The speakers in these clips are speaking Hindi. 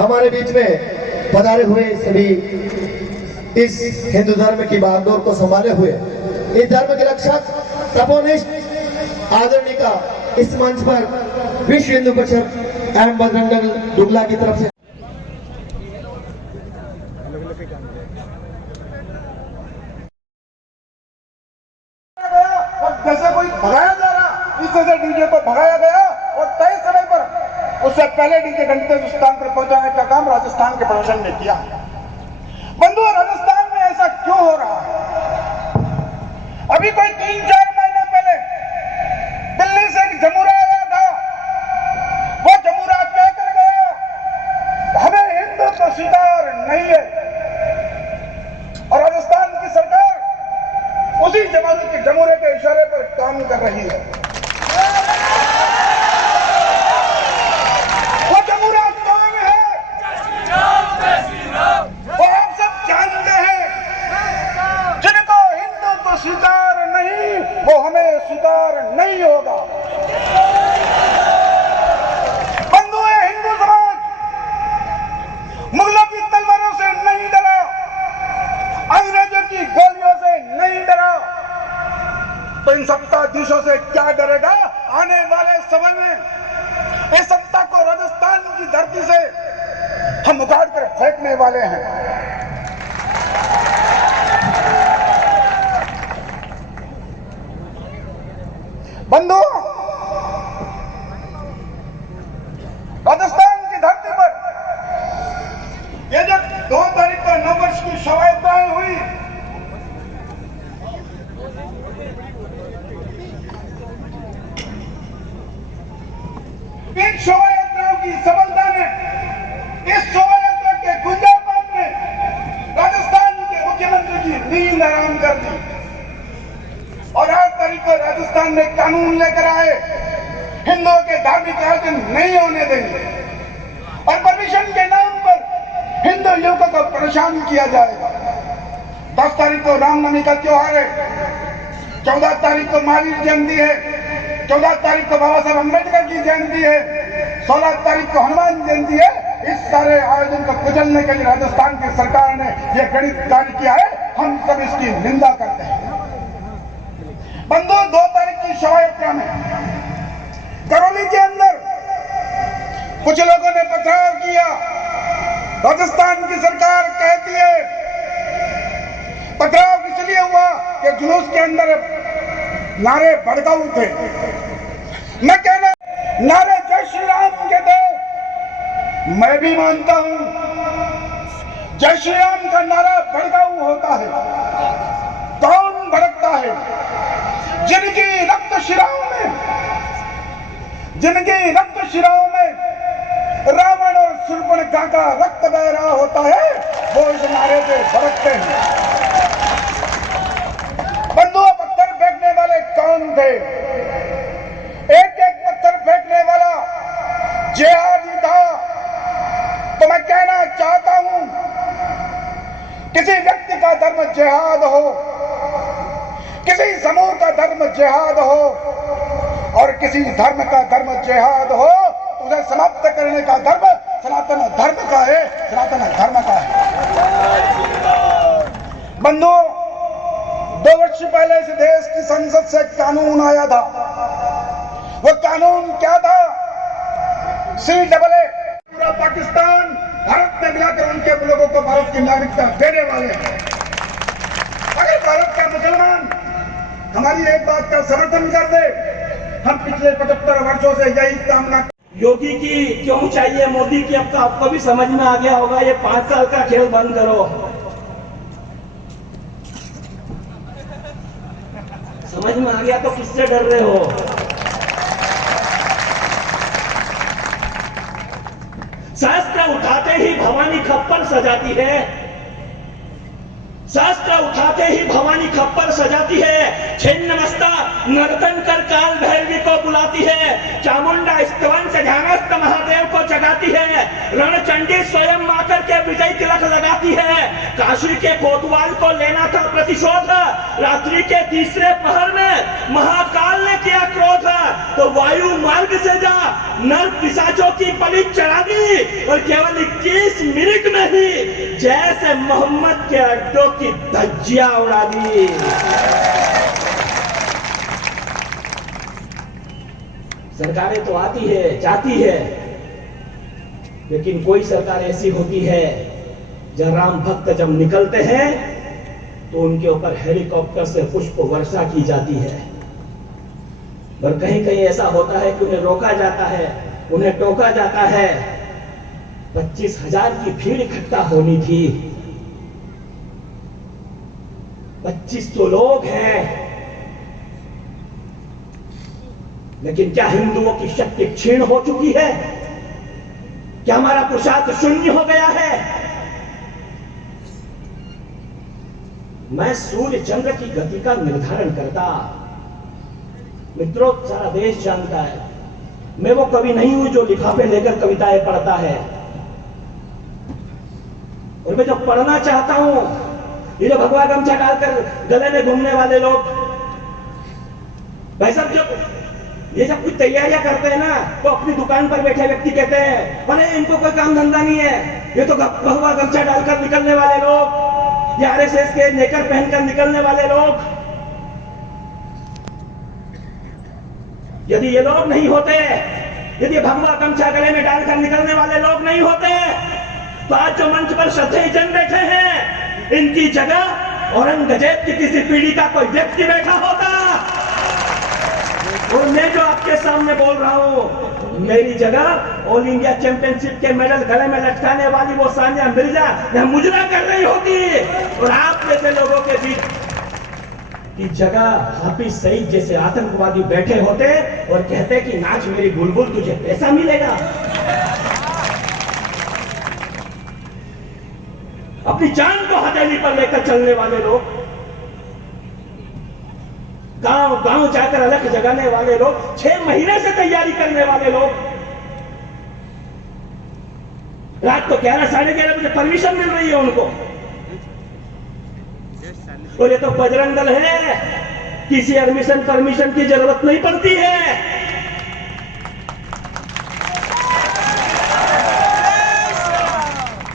हमारे बीच में पधारे हुए सभी इस हिंदू धर्म की बागडोर को संभाले हुए इस धर्म के रक्षक तपोनिष्ठ आदरणीय का इस मंच पर विश्व हिंदू परिषद एवं बजरंग दल दुगला की तरफ से जैसे कोई भगाया जा रहा इस तरह से डीजे को भगाया गया और तय समय पर उससे पहले डीजे घंटे स्थान पर पहुंचाने का काम राजस्थान के प्रशासन ने किया। बंधु, राजस्थान में ऐसा क्यों हो रहा है? अभी कोई 3-4 महीने पहले दिल्ली से एक जमूरा आया था। वो जमूरा कह कर गया हमें हिंदुत्व स्वीकार नहीं है, और राजस्थान की सरकार उसी जमूरे के इशारे पर काम कर रही है। वो जमूरा कौन है? वो आप सब जानते हैं। जिनको हिंदू को स्वीकार नहीं, वो हमें स्वीकार नहीं होगा। बंधु, हिंदू समाज मुगलों की तलवारों से नहीं डरा, अंग्रेजों की गोलियों से नहीं डरा, तो इन सत्ताधीशों से क्या डरेगा? आने वाले समय में इस सत्ता को राजस्थान की धरती से हम उखाड़ कर फेंकने वाले हैं। बंधु, राजस्थान की धरती पर ये जो 2 तारीख को नववर्ष की शोभायात्राएं हुई, इन शोभायात्राओं की सफलता ने, इस शोभायात्रा के गुंजापान ने राजस्थान के मुख्यमंत्री की नींद हराम कर दी। और 8 तारीख को राजस्थान में कानून लेकर आए, हिंदुओं के धार्मिक आयोजन नहीं होने देंगे, और परमिशन के नाम पर हिंदू युवकों को परेशान किया जाएगा। 10 तारीख को रामनवमी का त्योहार है, 14 तारीख को महावीर जयंती है, 14 तारीख को बाबा साहब अम्बेडकर की जयंती है, 16 तारीख को हनुमान जयंती है। इस सारे आयोजन को कुचलने के लिए राजस्थान की सरकार ने यह गणित कार्य किया है। हम सब इसकी निंदा करते हैं। बंधु, 2 तारीख की शोभायात्रा में करौली के अंदर कुछ लोगों ने पथराव किया। राजस्थान की सरकार कहती है पथराव इसलिए हुआ कि जुलूस के अंदर नारे भड़काऊ थे। मैं कहना, नारे जय श्री राम के थे, मैं भी मानता हूं। जय श्री राम का नारा भड़काऊ होता है। कौन भड़कता है? जिनकी रक्त शिराओं में रावण और शूर्पणखा का रक्त बह रहा होता है, वो इस नारे से भड़कते हैं। बंधुओं, पत्थर फेंकने वाले कौन थे? एक पत्थर फेंकने वाला जिहादी था। तो मैं कहना चाहता हूं, किसी व्यक्ति का धर्म जिहाद हो, किसी समूह का धर्म जिहाद हो, और किसी धर्म का धर्म जिहाद हो, तो उसे समाप्त करने का धर्म सनातन धर्म का है, सनातन धर्म का है। बंधु, 2 वर्ष पहले इस देश की संसद से कानून आया था। वो कानून क्या था? CAA। पूरा पाकिस्तान भारत में मिलाकर उनके लोगों को भारत की नागरिकता देने वाले हैं। अगर भारत का मुसलमान हमारी एक बात का समर्थन कर दे, हम पिछले 75 वर्षों से यही कामना। योगी की क्यों चाहिए मोदी की? अब तो आपको भी समझ में आ गया होगा। ये 5 साल का खेल बंद करो। समझ में आ गया तो किससे डर रहे हो? शास्त्र उठाते ही भवानी खप्पर सजाती है। शास्त्र उठाते ही भवानी खप्पर सजाती है, छिन्न मस्ता नर्तन कर काल भैरवी को बुलाती है, चामुंडा स्तवन से ध्यानस्थ महादेव को जगाती है, रणचंडी स्वयं आकर के विजय तिलक लगाती है। काशी के कोतवाल को लेना था प्रतिशोध, रात्रि के तीसरे पहर में महाकाल ने किया क्रोध, तो वायु मार्ग से जा नर पिशाचों की बलि चढ़ा दी और केवल 21 मिनट में ही जैसे मोहम्मद के अड्डों की धज्जियां उड़ा दी। सरकारें तो आती है जाती है, लेकिन कोई सरकार ऐसी होती है जब राम भक्त जब निकलते हैं तो उनके ऊपर हेलीकॉप्टर से पुष्प वर्षा की जाती है। और कहीं कहीं ऐसा होता है कि उन्हें रोका जाता है, उन्हें टोका जाता है। 25,000 की भीड़ इकट्ठा होनी थी, 2500 लोग हैं, लेकिन क्या हिंदुओं की शक्ति क्षीण हो चुकी है? क्या हमारा पुरुषार्थ शून्य हो गया है? मैं सूर्य चंद्र की गति का निर्धारण करता। मित्रों, सारा देश जानता है मैं वो कवि नहीं हूं जो लिफाफे लेकर कविताएं पढ़ता है, और मैं जब पढ़ना चाहता हूं, ये जो भगवा गमछा डालकर गले में घूमने वाले लोग, भाई साहब जब कुछ तैयारियां करते हैं ना, तो अपनी दुकान पर बैठे व्यक्ति कहते हैं अरे इनको कोई काम धंधा नहीं है, ये तो भगवा गमछा डालकर निकलने वाले लोग, ये आरएसएस के नेकर पहनकर निकलने वाले लोग। यदि ये लोग नहीं होते, यदि भगवा गमछा गले में डालकर निकलने वाले लोग नहीं होते, तो आज जो मंच पर श्रद्धेय जन बैठे हैं, इनकी जगह औरंगजेब की किसी पीढ़ी का कोई व्यक्ति बैठा होता। और मैं जो आपके सामने बोल रहा हूं, मेरी जगह ऑल इंडिया चैंपियनशिप के मेडल गले में लटकाने वाली वो सानिया मिर्जा यहां मुजरा कर रही होती, और आप जैसे लोगों के बीच की जगह हाफिज सईद जैसे आतंकवादी बैठे होते और कहते कि नाच मेरी बुलबुल, तुझे पैसा मिलेगा। अपनी जान को हथेली पर लेकर चलने वाले लोग, गांव गांव जाकर अलग जगाने वाले लोग, 6 महीने से तैयारी करने वाले लोग, रात को 11 साढ़े 11 बजे परमिशन मिल रही है उनको, और ये तो बजरंग दल है, किसी परमिशन की जरूरत नहीं पड़ती है।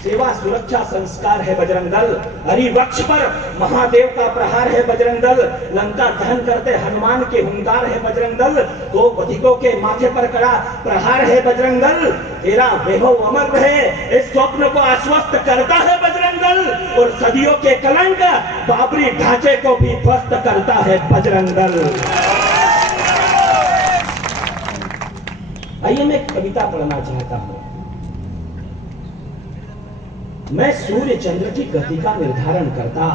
सेवा सुरक्षा संस्कार है बजरंग दल, हरि वृक्ष पर महादेव का प्रहार है बजरंग दल, लंका दहन करते हनुमान के हुंकार है बजरंग दल, दो बधिकों के माथे पर कड़ा प्रहार है बजरंग दल, तेरा वैभव अमर रहे इस स्वप्न को आश्वस्त करता है बजरंग दल, और सदियों के कलंक बाबरी ढांचे को भी ध्वस्त करता है बजरंग दल। आइए मैं एक कविता पढ़ना चाहता हूं। मैं सूर्य चंद्र की गति का निर्धारण करता,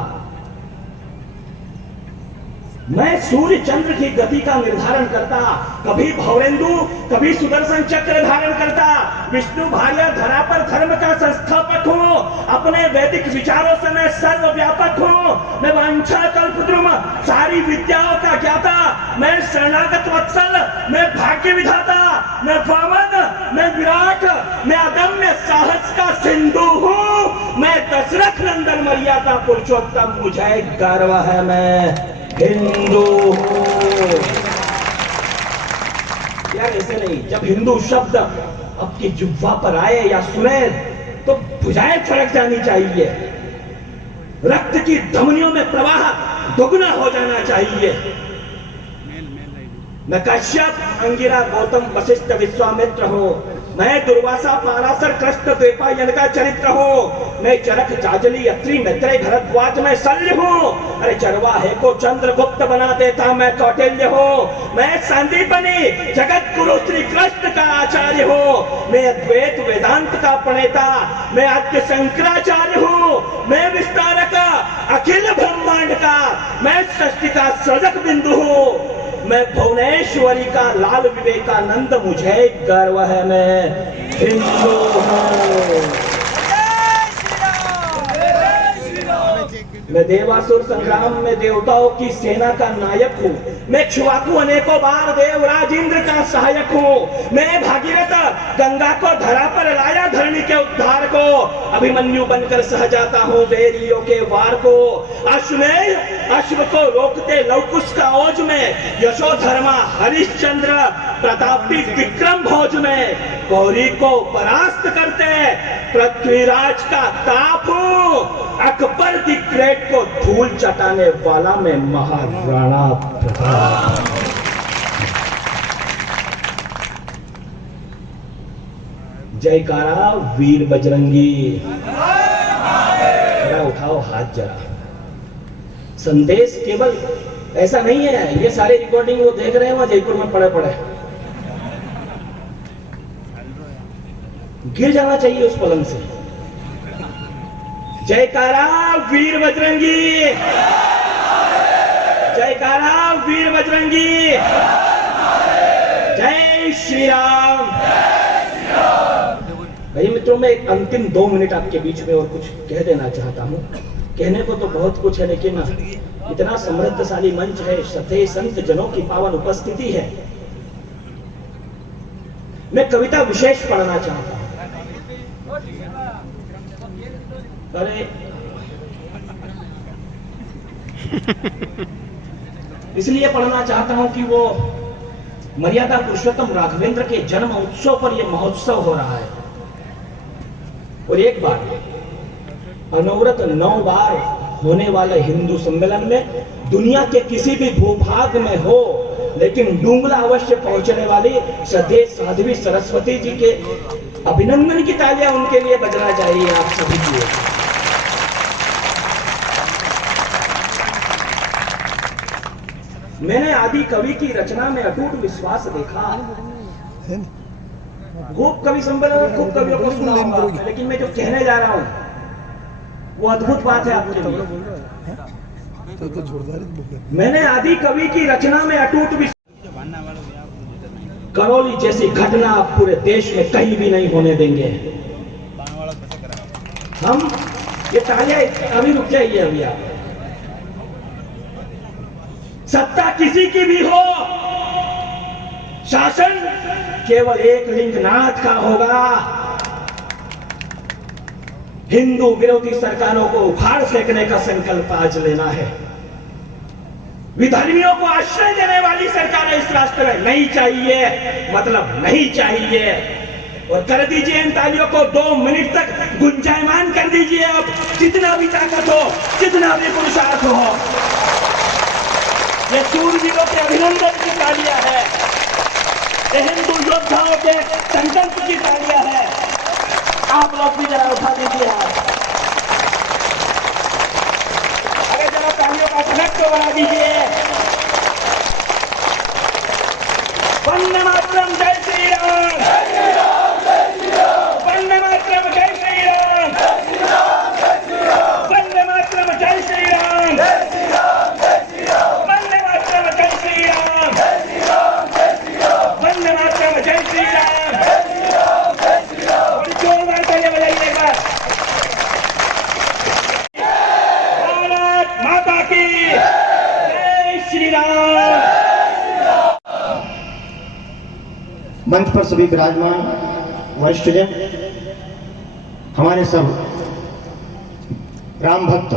मैं सूर्य चंद्र की गति का निर्धारण करता, कभी भौरेंदु कभी सुदर्शन चक्र धारण करता, विष्णु भार्या धरा पर धर्म का संस्थापक हूं, अपने वैदिक विचारों से मैं सर्वव्यापक हूं, मैं वांछा कल्पद्रुम सारी विद्याओं का ज्ञाता, मैं शरणागत वत्सल, मैं भाग्य विधाता, मैं वामन, मैं विराट, मैं अदम्य साहस का सिंधु हूं, मैं दशरथ नंदन मर्यादा पुरुषोत्तम, मुझे गर्व है मैं हिंदू हूं। यार ऐसे नहीं, जब हिंदू शब्द आपकी जुब्बा पर आए या सुने तो भुजाएं फड़क जानी चाहिए, रक्त की धमनियों में प्रवाह दोगुना हो जाना चाहिए। मैं कश्यप, अंगिरा, गौतम, वशिष्ठ, विश्वामित्र हूं, मैं दुर्वासा, पाराशर, कृष्ण, द्वैपायन का चरित्र हूं, मैं चरक, जाजली, अत्रि, मैत्रेय, भरद्वाज, मैं शल्य हूं, अरे चरवाहे को चंद्रगुप्त बना देता मैं कौटिल्य हूं, मैं संदीपनी जगत गुरु श्री कृष्ण का आचार्य हूं, मैं अद्वैत वेदांत का प्रणेता, मैं आद्य शंकराचार्य हूं, मैं विस्तारक अखिल ब्रह्मांड का, मैं सृष्टि का सृजक बिंदु हूं, मैं भुवनेश्वरी का लाल विवेकानंद, मुझे गर्व है मैं हिंदू हूं। मैं देवासुर संग्राम में देवताओं की सेना का नायक हूँ। मैं क्षुवाकु अनेकों बार देवराज इंद्र का सहायक हूँ। मैं भागीरथ गंगा को धरा पर लाया धरणी के उद्धार को। अभिमन्यु बनकर सह जाता हूँ बैरियों के वार को। अश्वमेध अश्व को रोकते लवकुश का ओज में। यशोधर्मा हरिश्चंद्र प्रतापी विक्रम भोज में। गौरी को परास्त करते पृथ्वीराज का ताप हूँ। अकबर द ग्रेट को धूल चटाने वाला मैं महाराणा प्रताप। जयकारा वीर बजरंगी। जरा उठाओ हाथ जरा। संदेश केवल ऐसा नहीं है, ये सारे रिकॉर्डिंग वो देख रहे हैं वहां जयपुर में पड़े पड़े। गिर जाना चाहिए उस पलंग से। जयकारा वीर बजरंगी। जयकारा वीर बजरंगी। जय श्री राम। भाई मित्रों, मैं एक अंतिम 2 मिनट आपके बीच में और कुछ कह देना चाहता हूं। कहने को तो बहुत कुछ है, लेकिन इतना समृद्धशाली मंच है, सते संत जनों की पावन उपस्थिति है। मैं कविता विशेष पढ़ना चाहता हूं। अरे इसलिए पढ़ना चाहता हूं कि वो मर्यादा पुरुषोत्तम राघवेंद्र के जन्म उत्सव पर यह महोत्सव हो रहा है। और एक बार अनवरत 9 बार होने वाले हिंदू सम्मेलन में दुनिया के किसी भी भूभाग में हो, लेकिन डूंगला अवश्य पहुंचने वाली सदे साध्वी सरस्वती जी के अभिनंदन की तालियां उनके लिए बजना चाहिए आप सभी की। मैंने आदि कवि की रचना में अटूट विश्वास देखा। खूब कवि सम्मेलन में खूब कवियों को सुना होगा, लेकिन मैं जो कहने जा रहा हूं वो अद्भुत बात है आपके लिए। मैंने आदि कवि की रचना में अटूट विश्वास। करौली जैसी घटना पूरे देश में कहीं भी नहीं होने देंगे हम। ये तालियां अभी रुक जाइए। अभी आप सत्ता किसी की भी हो, शासन केवल एक लिंगनाथ का होगा। हिंदू विरोधी सरकारों को उखाड़ फेंकने का संकल्प आज लेना है। विधर्मियों को आश्रय देने वाली सरकारें इस राष्ट्र में नहीं चाहिए, मतलब नहीं चाहिए। और कर दीजिए इन तालियों को 2 मिनट तक गुंजायमान कर दीजिए। अब जितना भी ताकत हो, जितना भी पुरुषार्थ हो, ये शूरवीरों के अभिनंदन की तालियां है, ये हिंदू योद्धाओं के संकल्प की तालियां है। आप लोग भी जरा उठा दीजिए हाथ। अरे जरा तालियों का कनेक्ट तो बना दीजिए। वंदे मातरम, जय श्री राम। वंदे मातरम, जय श्री राम। वंदे मातरम, जय श्री राम। वंदे मातरम, जय श्री राम। वंदे मातरम, जय श्री राम। जोरदार तालियां बजाइए एक बार। भारत माता की जय श्री राम। मंच पर सभी विराजमान वरिष्ठजन, हमारे सब राम भक्त,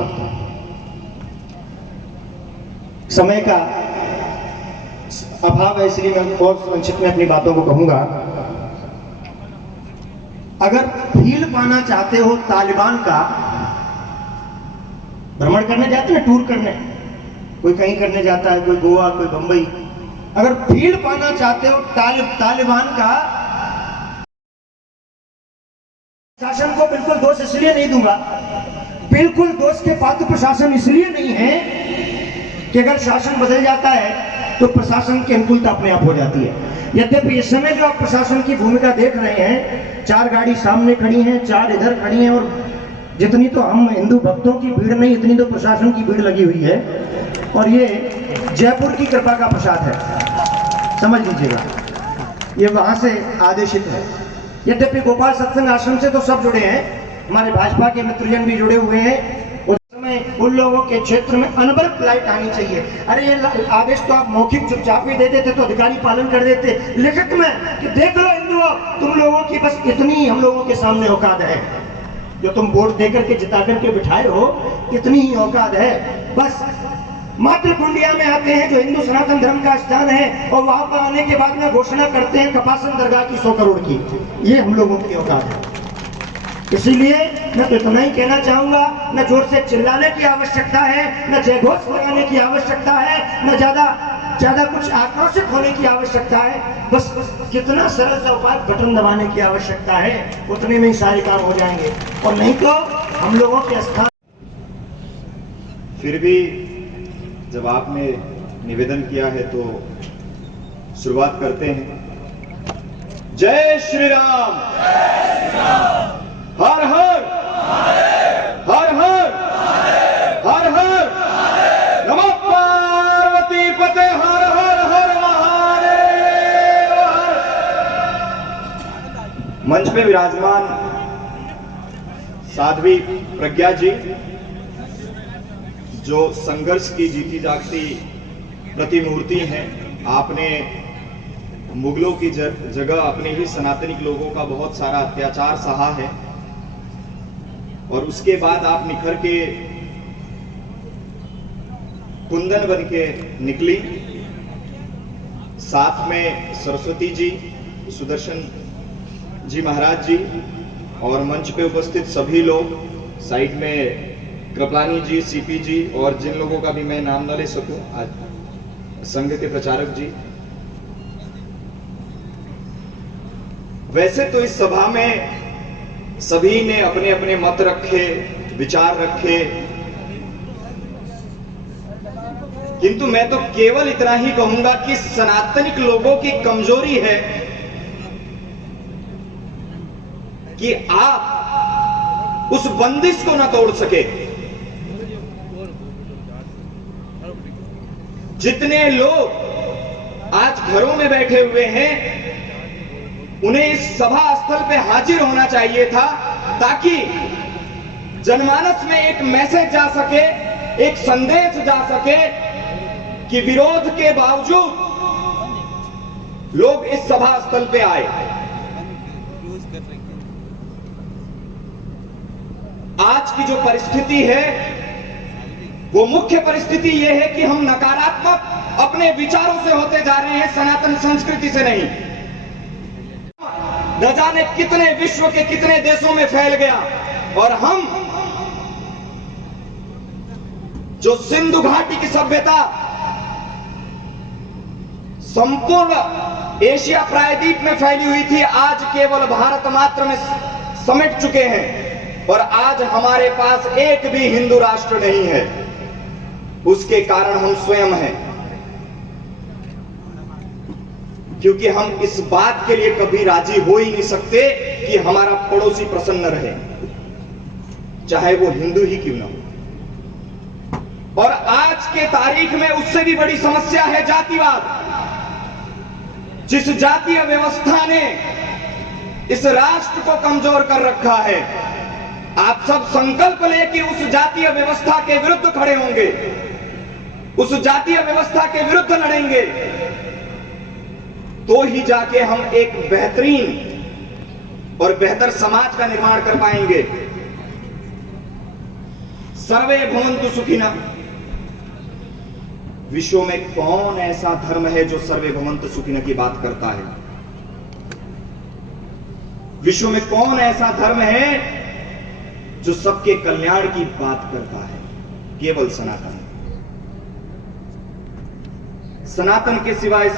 समय का अभाव है इसलिए मैं और संक्षिप्त में अपनी बातों को कहूंगा। अगर फील पाना चाहते हो तालिबान का, भ्रमण करने जाते हैं, टूर करने, कोई कहीं करने जाता है, कोई गोवा, कोई बंबई, अगर फील पाना चाहते हो तालिबान का, शासन को बिल्कुल दोष इसलिए नहीं दूंगा, बिल्कुल दोष के पात्र प्रशासन इसलिए नहीं है कि अगर शासन बदल जाता है तो प्रशासन की अनुकूलता अपने आप हो जाती है। यद्यपि इस समय जो आप प्रशासन की भूमिका देख रहे हैं, 4 गाड़ी सामने खड़ी हैं, 4 इधर खड़ी हैं, और जितनी तो हम हिंदू भक्तों की भीड़ नहीं, इतनी तो प्रशासन की भीड़ लगी हुई है। और ये जयपुर की कृपा का प्रसाद है, समझ लीजिएगा, ये वहां से आदेशित है। यद्यपि गोपाल सत्संग आश्रम से तो सब जुड़े हैं, हमारे भाजपा के मित्रजन भी जुड़े हुए हैं। उस समय उन लोगों के क्षेत्र में अनवरत लाइट आनी चाहिए। अरे ये आदेश तो आप मौखिक चुपचाप ही दे देते तो अधिकारी पालन कर देते, लिखित में कि देख लो हिंदुओं, तुम लोगों की बस इतनी हम लोगों के सामने औकात है, जो तुम वोट देकर के जिता करके बिठाए हो, इतनी ही औकात है। बस मात्र कुंडिया में आते हैं जो हिंदू सनातन धर्म का स्थान है, और वहां पर आने के बाद में घोषणा करते हैं कपासन दरगाह की 100 करोड़ की। ये हम लोगों की औकात है। इसीलिए मैं तो इतना ही कहना चाहूंगा, न जोर से चिल्लाने की आवश्यकता है, न जयघोष लगाने की आवश्यकता है, न ज्यादा कुछ आक्रोशित होने की आवश्यकता है। बस कितना सरल सा उपाय बटन दबाने की आवश्यकता है, उतने में ही सारे काम हो जाएंगे। और नहीं तो हम लोगों के स्थान। फिर भी जब आपने निवेदन किया है तो शुरुआत करते हैं। जय श्री राम, हर हर हर हर हर हर नमः पार्वती पते, हर हर हर महादेव हर। मंच पे विराजमान साध्वी प्रज्ञा जी, जो संघर्ष की जीती जागती प्रतिमूर्ति हैं। आपने मुगलों की जगह अपने ही सनातनी लोगों का बहुत सारा अत्याचार सहा है, और उसके बाद आप निखर के कुंदन बन के निकली। साथ में सरस्वती जी, सुदर्शन जी महाराज जी, और मंच पे उपस्थित सभी लोग, साइड में कृपलानी जी, सीपी जी, और जिन लोगों का भी मैं नाम न ले सकूं, आज संघ के प्रचारक जी। वैसे तो इस सभा में सभी ने अपने अपने मत रखे, विचार रखे, किंतु मैं तो केवल इतना ही कहूंगा कि सनातनिक लोगों की कमजोरी है कि आप उस बंदिश को न तोड़ सके। जितने लोग आज घरों में बैठे हुए हैं, उन्हें इस सभा स्थल पे हाजिर होना चाहिए था, ताकि जनमानस में एक मैसेज जा सके, एक संदेश जा सके कि विरोध के बावजूद लोग इस सभा स्थल पे आए। आज की जो परिस्थिति है, वो मुख्य परिस्थिति यह है कि हम नकारात्मक अपने विचारों से होते जा रहे हैं, सनातन संस्कृति से नहीं। न जाने कितने विश्व के कितने देशों में फैल गया, और हम जो सिंधु घाटी की सभ्यता संपूर्ण एशिया प्रायद्वीप में फैली हुई थी, आज केवल भारत मात्र में समेट चुके हैं, और आज हमारे पास एक भी हिंदू राष्ट्र नहीं है। उसके कारण हम स्वयं हैं, क्योंकि हम इस बात के लिए कभी राजी हो ही नहीं सकते कि हमारा पड़ोसी प्रसन्न रहे, चाहे वो हिंदू ही क्यों ना हो। और आज के तारीख में उससे भी बड़ी समस्या है जातिवाद। जिस जातीय व्यवस्था ने इस राष्ट्र को कमजोर कर रखा है, आप सब संकल्प ले कि उस जातीय व्यवस्था के विरुद्ध खड़े होंगे, उस जातीय व्यवस्था के विरुद्ध लड़ेंगे, तो ही जाके हम एक बेहतरीन और बेहतर समाज का निर्माण कर पाएंगे। सर्वे भवन्तु सुखिनः। विश्व में कौन ऐसा धर्म है जो सर्वे भवन्तु सुखिनः की बात करता है? विश्व में कौन ऐसा धर्म है जो सबके कल्याण की बात करता है? केवल सनातन। सनातन के सिवाय